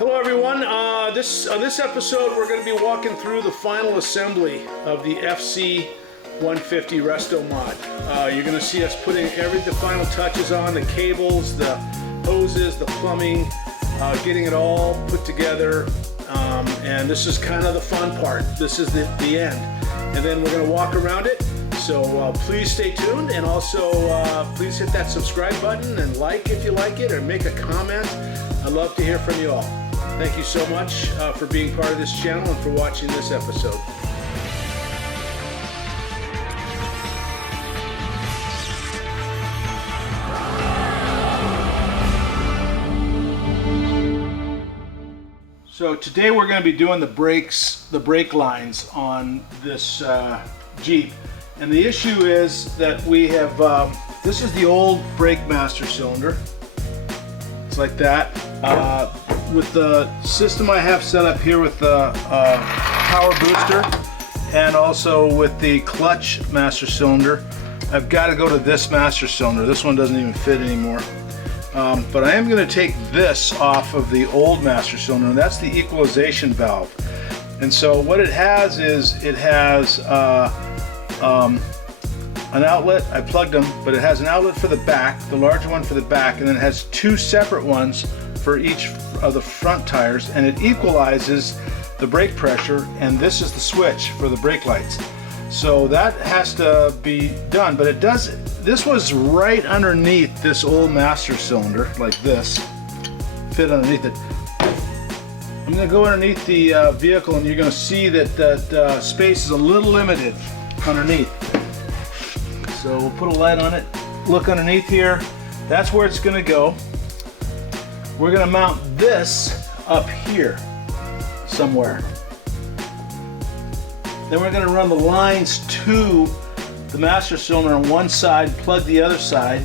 Hello everyone, on this episode we're going to be walking through the final assembly of the FC150 Restomod. You're going to see us putting the final touches on, the cables, the hoses, the plumbing, getting it all put together, and this is kind of the fun part. This is the end, and then we're going to walk around it. So please stay tuned, and also please hit that subscribe button and like if you like it, or make a comment. I'd love to hear from you all. Thank you so much for being part of this channel and for watching this episode. So today we're going to be doing the brake lines on this Jeep. And the issue is that we have, this is the old brake master cylinder. It's like that. With the system I have set up here with the power booster and also with the clutch master cylinder, I've got to go to this master cylinder. This one doesn't even fit anymore. But I am going to take this off of the old master cylinder, and that's the equalization valve. And so what it has is, it has an outlet. I plugged them, but it has an outlet for the back, the larger one for the back, and then it has two separate ones for each of the front tires, and it equalizes the brake pressure, and this is the switch for the brake lights. So that has to be done, but it does. This was right underneath this old master cylinder, like this, fit underneath it. I'm going to go underneath the vehicle, and you're going to see that that space is a little limited underneath. So we'll put a light on it, look underneath here. That's where it's going to go. We're going to mount this up here somewhere. Then we're going to run the lines to the master cylinder on one side, plug the other side,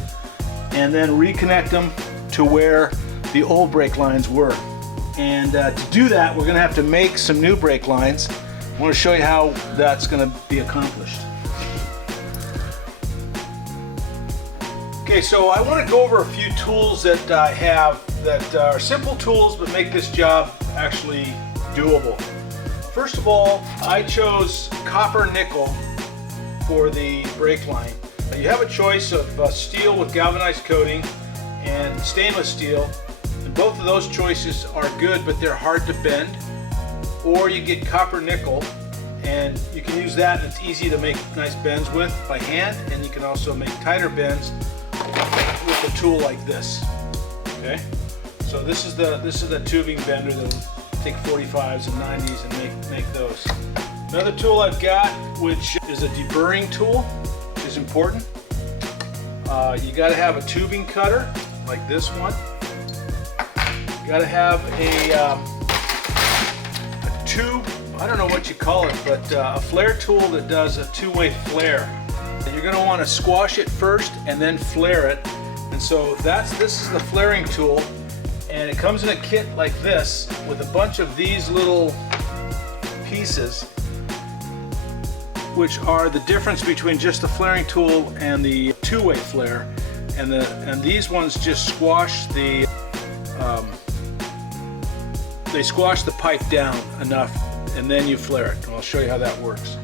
and then reconnect them to where the old brake lines were. And to do that, we're going to have to make some new brake lines. I want to show you how that's going to be accomplished. Okay, so I want to go over a few tools that I have that are simple tools but make this job actually doable. First of all, I chose copper nickel for the brake line. Now, you have a choice of steel with galvanized coating and stainless steel, and both of those choices are good, but they're hard to bend. Or you get copper nickel, and you can use that, and it's easy to make nice bends with by hand, and you can also make tighter bends with a tool like this. Okay, so this is the tubing bender that will take 45s and 90s and make those. Another tool I've got, which is a deburring tool, which is important. You got to have a tubing cutter like this one. You got to have a tube, I don't know what you call it, but a flare tool that does a two-way flare. And you're going to want to squash it first and then flare it. And so this is the flaring tool, and it comes in a kit like this with a bunch of these little pieces, which are the difference between just the flaring tool and the two-way flare. And these ones just squash the they squash the pipe down enough, and then you flare it. And I'll show you how that works.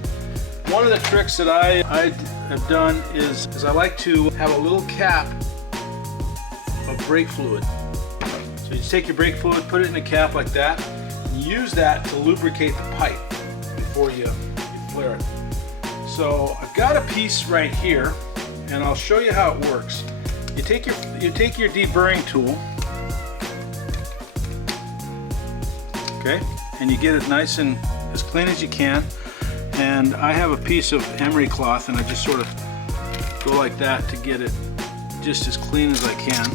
One of the tricks that I have done is I like to have a little cap of brake fluid. So you take your brake fluid, put it in a cap like that, and use that to lubricate the pipe before you flare it. So I've got a piece right here, and I'll show you how it works. You take your deburring tool, okay, and you get it nice and as clean as you can. And I have a piece of emery cloth, and I just sort of go like that to get it just as clean as I can.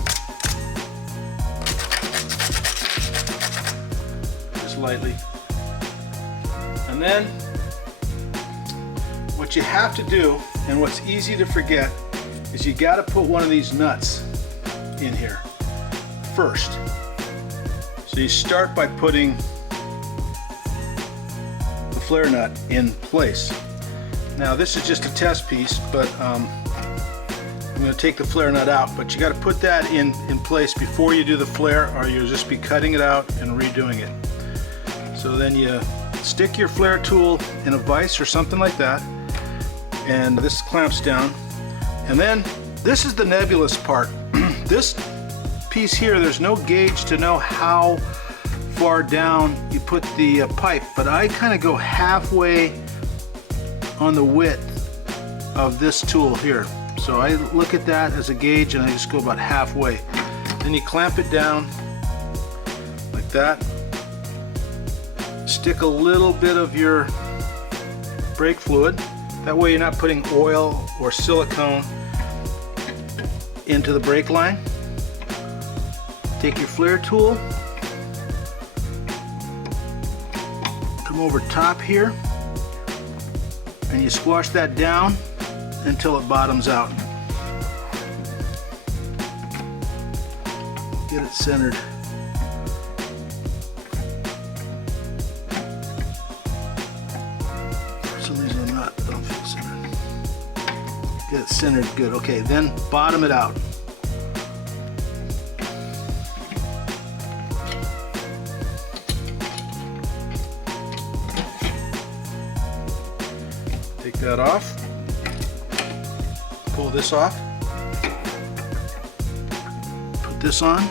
Just lightly. And then what you have to do, and what's easy to forget, is you got to put one of these nuts in here first. So you start by putting the flare nut in place. Now this is just a test piece, but I'm going to take the flare nut out, but you got to put that in place before you do the flare, or you'll just be cutting it out and redoing it. So then you stick your flare tool in a vise or something like that, and this clamps down. And then this is the nebulous part. This piece here, there's no gauge to know how far down you put the pipe, but I kind of go halfway on the width of this tool here. So I look at that as a gauge and I just go about halfway. Then you clamp it down like that. Stick a little bit of your brake fluid. That way you're not putting oil or silicone into the brake line. Take your flare tool, come over top here, and you squash that down until it bottoms out. Get it centered. For some reason I don't feel centered. Get it centered good. Okay, then bottom it out. Take that off. Pull this off. Put this on.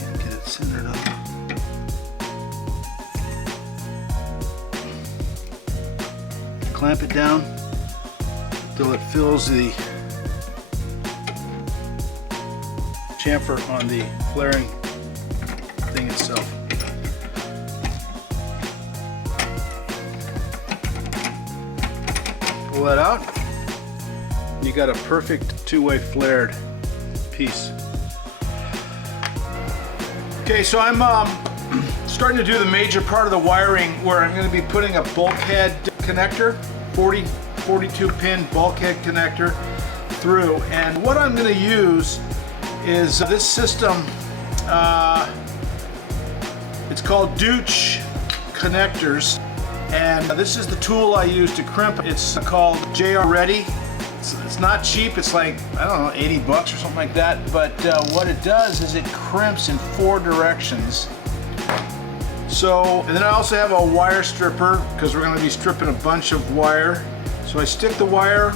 And get it centered up. Clamp it down until it fills the chamfer on the flaring thing itself. Pull that out. You got a perfect two-way flared piece. Okay, so I'm starting to do the major part of the wiring where I'm going to be putting a bulkhead connector, 42 pin bulkhead connector through, and what I'm going to use is this system. It's called Dooch connectors, and this is the tool I use to crimp. It's called JR Ready. It's not cheap. It's like, I don't know, 80 bucks or something like that. But what it does is it crimps in 4 directions. So, and then I also have a wire stripper because we're going to be stripping a bunch of wire. So I stick the wire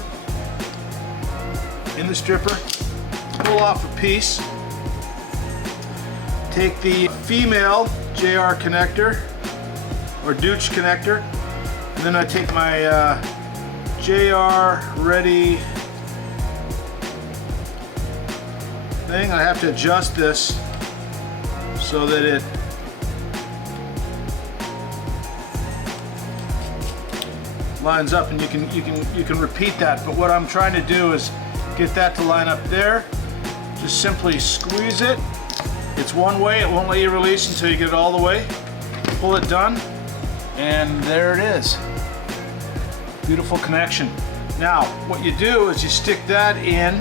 in the stripper, pull off a piece, take the female JR connector or Dooch connector, and then I take my JR Ready thing. I have to adjust this so that it lines up, and you can repeat that. But what I'm trying to do is get that to line up there. Just simply squeeze it. It's one way, it won't let you release until you get it all the way. Pull it done, and there it is. Beautiful connection. Now, what you do is you stick that in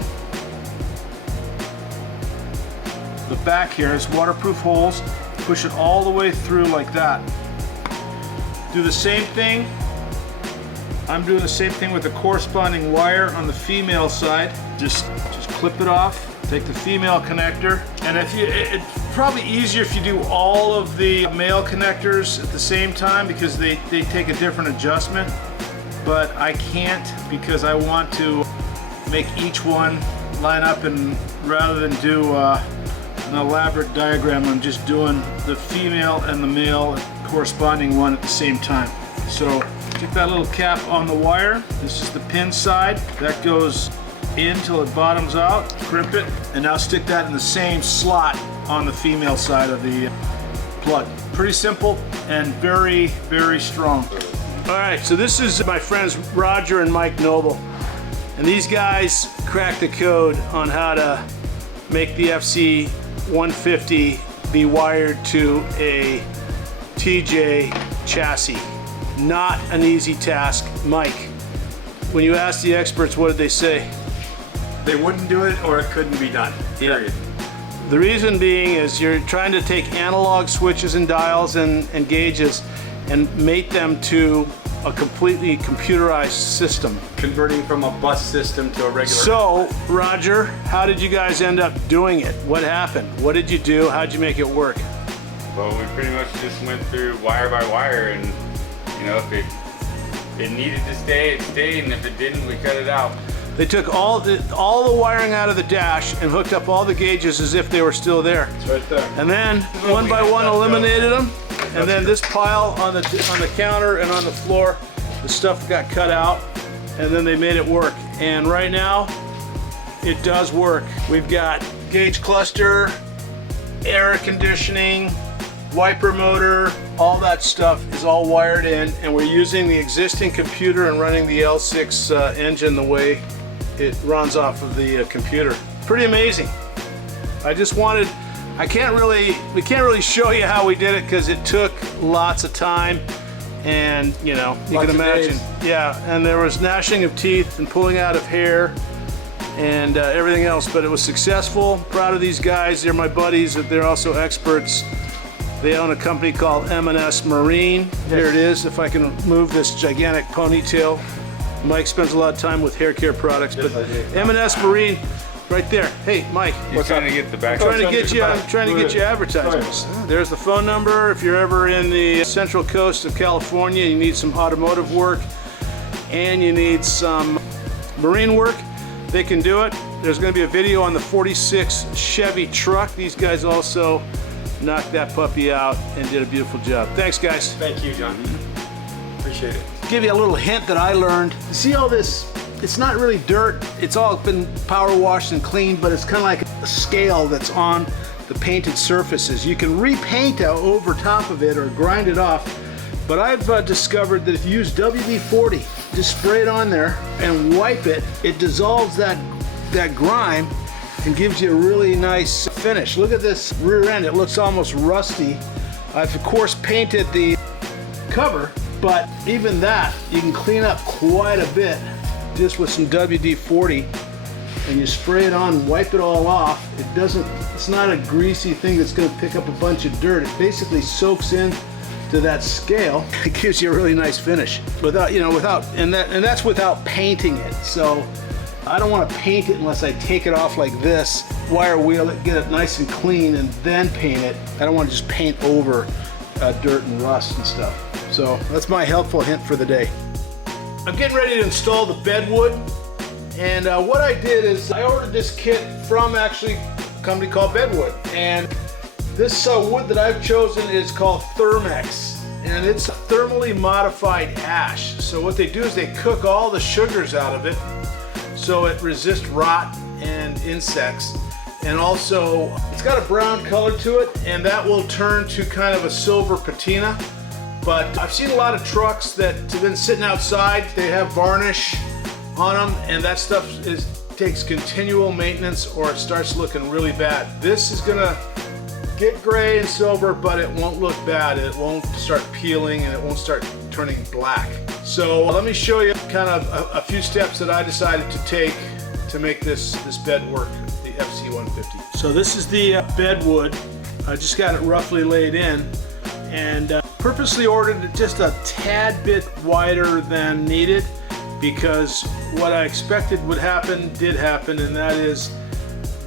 the back here. It's waterproof holes. Push it all the way through like that. Do the same thing. I'm doing the same thing with the corresponding wire on the female side. Just clip it off. Take the female connector, and it's probably easier if you do all of the male connectors at the same time because they take a different adjustment, but I can't because I want to make each one line up, and rather than do an elaborate diagram, I'm just doing the female and the male corresponding one at the same time. So stick that little cap on the wire. This is the pin side. That goes in till it bottoms out, crimp it, and now stick that in the same slot on the female side of the plug. Pretty simple and very, very strong. All right, so this is my friends Roger and Mike Noble, and these guys cracked the code on how to make the FC150 be wired to a TJ chassis. Not an easy task. Mike, when you asked the experts, what did they say? They wouldn't do it, or it couldn't be done, period. The reason being is you're trying to take analog switches and dials and gauges and mate them to a completely computerized system. Converting from a bus system to a regular. So, Roger, how did you guys end up doing it? What happened? What did you do? How'd you make it work? Well, we pretty much just went through wire by wire, and you know, if it needed to stay, it stayed, and if it didn't, we cut it out. They took all the wiring out of the dash and hooked up all the gauges as if they were still there. It's right there. And then one by one eliminated them. And then this pile on the counter and on the floor, the stuff got cut out, and then they made it work. And right now, it does work. We've got gauge cluster, air conditioning, wiper motor, all that stuff is all wired in, and we're using the existing computer and running the L6 engine the way it runs off of the computer. Pretty amazing. We can't really show you how we did it because it took lots of time, and you know, you can imagine. Yeah, and there was gnashing of teeth and pulling out of hair and everything else, but it was successful. Proud of these guys. They're my buddies, but they're also experts. They own a company called M&S Marine. Here it is, if I can move this gigantic ponytail. Mike spends a lot of time with hair care products, but M&S Marine, right there. Hey, Mike. You're trying to get the back. I'm trying to get you advertisements. There's the phone number. If you're ever in the central coast of California, you need some automotive work, and you need some marine work, they can do it. There's going to be a video on the 46 Chevy truck. These guys also knocked that puppy out and did a beautiful job. Thanks, guys. Thank you, John. Appreciate it. Give you a little hint that I learned. See all this? It's not really dirt. It's all been power washed and cleaned, but it's kind of like a scale that's on the painted surfaces. You can repaint over top of it or grind it off, but I've discovered that if you use WD-40, just spray it on there and wipe it, it dissolves that grime and gives you a really nice finish. Look at this rear end, it looks almost rusty. I've of course painted the cover, but even that, you can clean up quite a bit just with some WD-40, and you spray it on, wipe it all off. It's not a greasy thing that's gonna pick up a bunch of dirt. It basically soaks in to that scale. It gives you a really nice finish and that's without painting it. So I don't want to paint it unless I take it off like this, wire wheel it, get it nice and clean, and then paint it. I don't want to just paint over dirt and rust and stuff. So that's my helpful hint for the day. I'm getting ready to install the bedwood, and what I did is I ordered this kit from actually a company called Bedwood, and this wood that I've chosen is called Thermex, and it's a thermally modified ash. So what they do is they cook all the sugars out of it so it resists rot and insects, and also it's got a brown color to it, and that will turn to kind of a silver patina. But I've seen a lot of trucks that have been sitting outside, they have varnish on them, and that stuff takes continual maintenance or it starts looking really bad. This is gonna get gray and silver, but it won't look bad. It won't start peeling and it won't start turning black. So let me show you kind of a few steps that I decided to take to make this bed work, the FC150. So this is the bedwood. I just got it roughly laid in, and purposely ordered it just a tad bit wider than needed because what I expected would happen did happen, and that is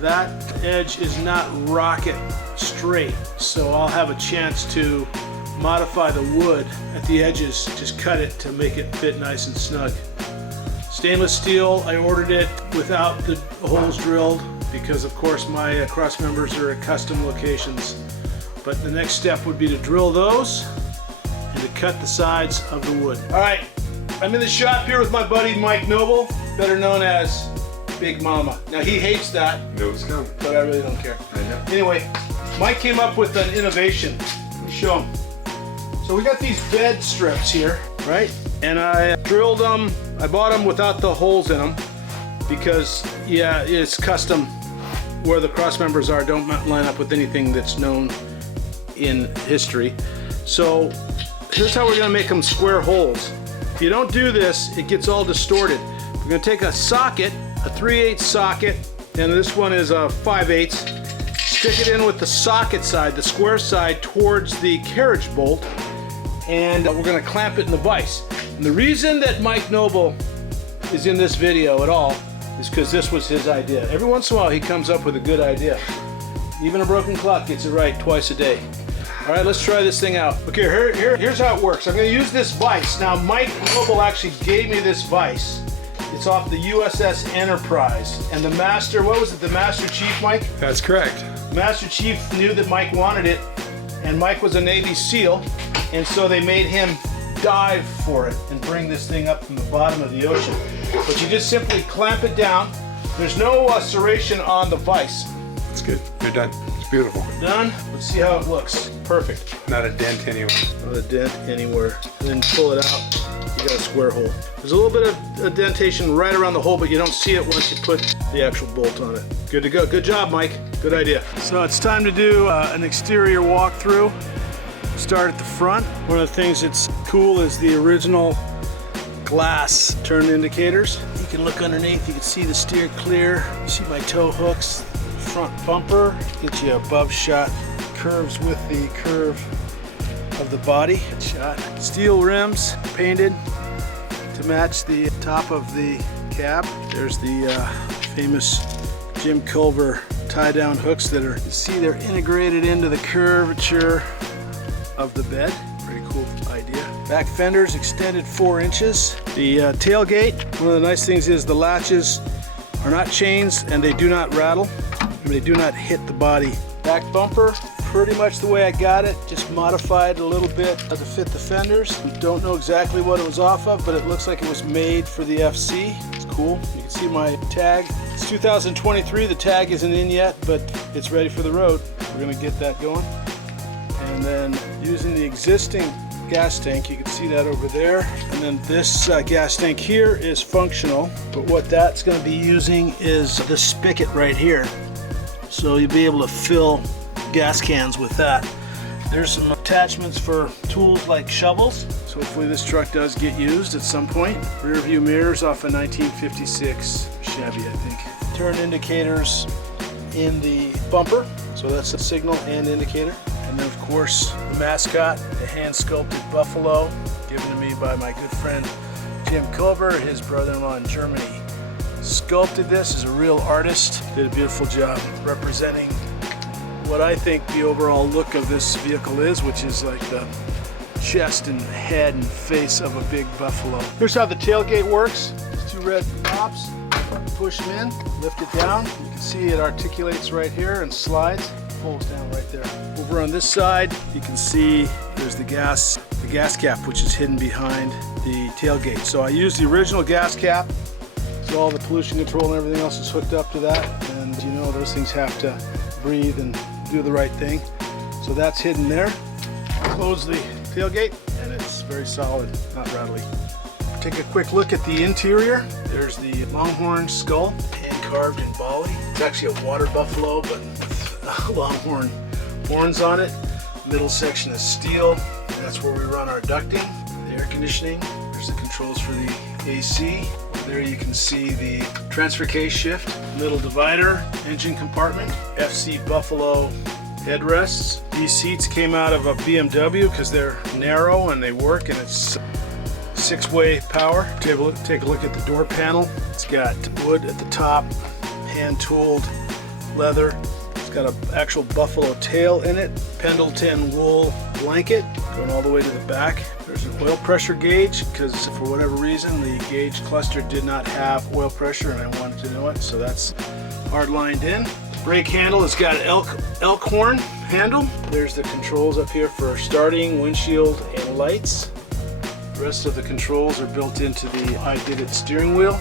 that edge is not rocket straight. So I'll have a chance to modify the wood at the edges, just cut it to make it fit nice and snug. Stainless steel, I ordered it without the holes drilled because of course my cross members are at custom locations. But the next step would be to drill those and to cut the sides of the wood. All right, I'm in the shop here with my buddy Mike Noble, better known as Big Mama. Now he hates that, but I really don't care. Anyway, Mike came up with an innovation. Let me show him. So we got these bed strips here, right? And I drilled them. I bought them without the holes in them because, yeah, it's custom. Where the cross members are don't line up with anything that's known in history. So here's how we're gonna make them square holes. If you don't do this, it gets all distorted. We're gonna take a socket, a 3/8 socket, and this one is a 5/8. Stick it in with the socket side, the square side, towards the carriage bolt, and we're gonna clamp it in the vise. And the reason that Mike Noble is in this video at all is because this was his idea. Every once in a while he comes up with a good idea. Even a broken clock gets it right twice a day. All right, let's try this thing out. Okay, here's how it works. I'm gonna use this vise. Now, Mike Noble actually gave me this vise. It's off the USS Enterprise. And the master, what was it, the Master Chief, Mike? That's correct. Master Chief knew that Mike wanted it, and Mike was a Navy SEAL, and so they made him dive for it and bring this thing up from the bottom of the ocean. But you just simply clamp it down. There's no serration on the vise. It's good. You're done. It's beautiful. Done. Let's see how it looks. Perfect. Not a dent anywhere. Not a dent anywhere. And then pull it out. You got a square hole. There's a little bit of indentation right around the hole, but you don't see it once you put the actual bolt on it. Good to go. Good job, Mike. Good idea. So it's time to do an exterior walkthrough. Start at the front. One of the things that's cool is the original glass turn indicators. You can look underneath. You can see the steer clear. You see my tow hooks. Front bumper. Get you above shot. Curves with the curve of the body. Good shot. Steel rims painted to match the top of the cab. There's the famous Jim Culver tie-down hooks that are, you see they're integrated into the curvature of the bed. Pretty cool idea. Back fenders extended 4 inches. The tailgate, one of the nice things is the latches are not chains and they do not rattle. I mean, they do not hit the body. Back bumper, pretty much the way I got it, just modified a little bit to fit the fenders. We don't know exactly what it was off of, but it looks like it was made for the FC. It's cool. You can see my tag. It's 2023, the tag isn't in yet, but it's ready for the road. We're gonna get that going. And then using the existing gas tank, you can see that over there. And then this gas tank here is functional, but what that's gonna be using is this spigot right here. So you'll be able to fill gas cans with that. There's some attachments for tools like shovels. So hopefully this truck does get used at some point. Rear view mirrors off a 1956 Chevy, I think. Turn indicators in the bumper. So that's a signal and indicator. And then of course the mascot, the hand sculpted buffalo given to me by my good friend Jim Culver, his brother-in-law in Germany. Sculpted this as a real artist. Did a beautiful job representing what I think the overall look of this vehicle is, which is like the chest and head and face of a big buffalo. Here's how the tailgate works. There's 2 red knobs. Push them in, lift it down. You can see it articulates right here and slides. Folds down right there. Over on this side, you can see there's the gas cap, which is hidden behind the tailgate. So I used the original gas cap. So all the pollution control and everything else is hooked up to that. And you know, those things have to breathe and do the right thing. So that's hidden there. Close the tailgate and it's very solid, not rattly. Take a quick look at the interior. There's the Longhorn skull, hand carved in Bali. It's actually a water buffalo, but with Longhorn horns on it. Middle section is steel. And that's where we run our ducting, the air conditioning. There's the controls for the AC. There you can see the transfer case shift, middle divider, engine compartment, FC Buffalo headrests. These seats came out of a BMW because they're narrow and they work, and it's 6-way power. Take a look at the door panel. It's got wood at the top, hand-tooled leather. It's got an actual buffalo tail in it, Pendleton wool blanket going all the way to the back. There's an oil pressure gauge because for whatever reason the gauge cluster did not have oil pressure and I wanted to know it, so that's hard lined in. Brake handle has got an elk horn handle. There's the controls up here for starting, windshield, and lights. The rest of the controls are built into the I Did It steering wheel.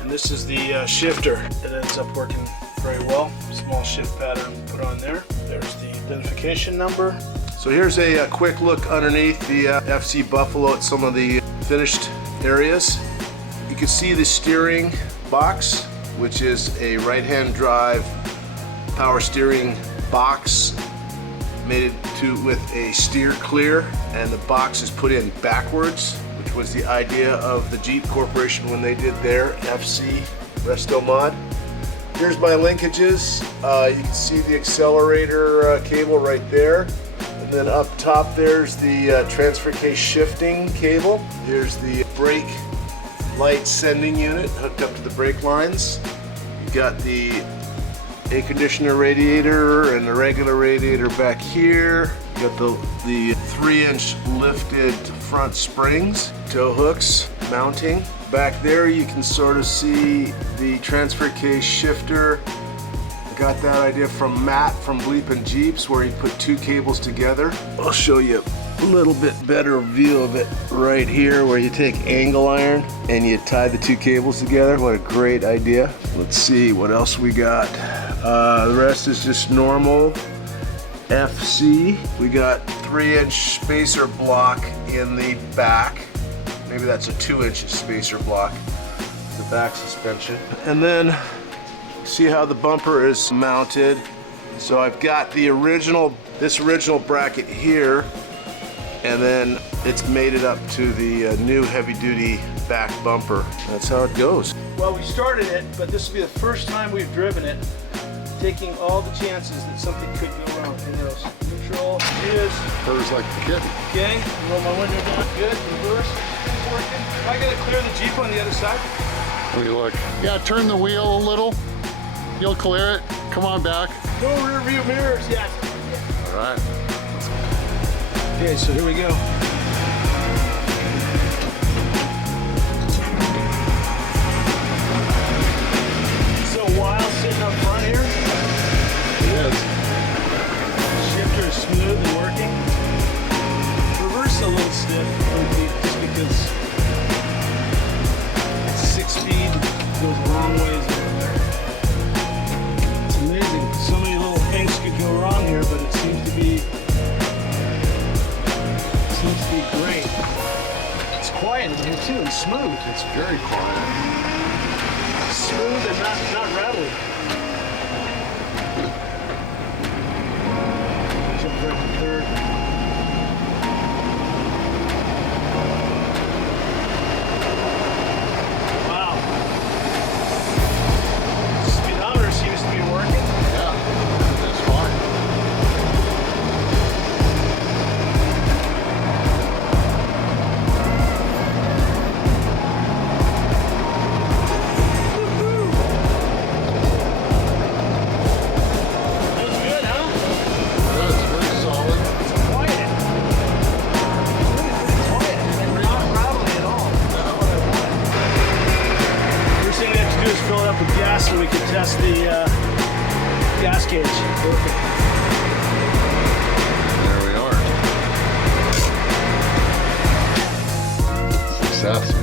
And this is the shifter that ends up working very well. Small shift pattern put on there. There's the identification number. So here's a quick look underneath the FC Buffalo at some of the finished areas. You can see the steering box, which is a right-hand drive power steering box made with a steer clear, and the box is put in backwards, which was the idea of the Jeep Corporation when they did their FC Restomod. Here's my linkages. You can see the accelerator cable right there. And Then up top there's the transfer case shifting cable. Here's the brake light sending unit hooked up to the brake lines. You got the air conditioner radiator and the regular radiator back here. You got the 3-inch lifted front springs, tow hooks mounting. Back there you can sort of see the transfer case shifter. I got that idea from Matt from Bleepin' Jeeps, where he put two cables together. I'll show you a little bit better view of it right here, where you take angle iron and you tie the two cables together. What a great idea. Let's see what else we got. The rest is just normal FC. We got 3-inch spacer block in the back. Maybe that's a 2-inch spacer block, the back suspension. And then see how the bumper is mounted. So I've got the this original bracket here, and then it's mated up to the new heavy-duty back bumper. That's how it goes. Well, we started it, but this will be the first time we've driven it, taking all the chances that something could go wrong. Who knows? Neutral is. Purrs like a kitten. Okay, roll my window down. Good. Reverse. It's working. I gotta clear the Jeep on the other side. Let me look. Yeah, turn the wheel a little. You'll clear it. Come on back. No rear view mirrors yet. All right. Okay, so here we go. So while sitting up front here, It is. shifter is smooth and working. Reverse a little stiff, just because it's 6 speed, goes the wrong ways over there. It's amazing. So many little things could go wrong here, but it seems to be great. It's quiet in here too, and smooth. It's very quiet. Smooth and not rattly. Jump right to third. Wow. Speedometer seems to be working. Yeah, that's fine. That's good, huh? That's very solid. It's quiet. It's really pretty quiet and not rattly at all. That's what I wanted. First thing we have to do is fill it up with gas so we can test the gas gauge. Working. There we are. Success.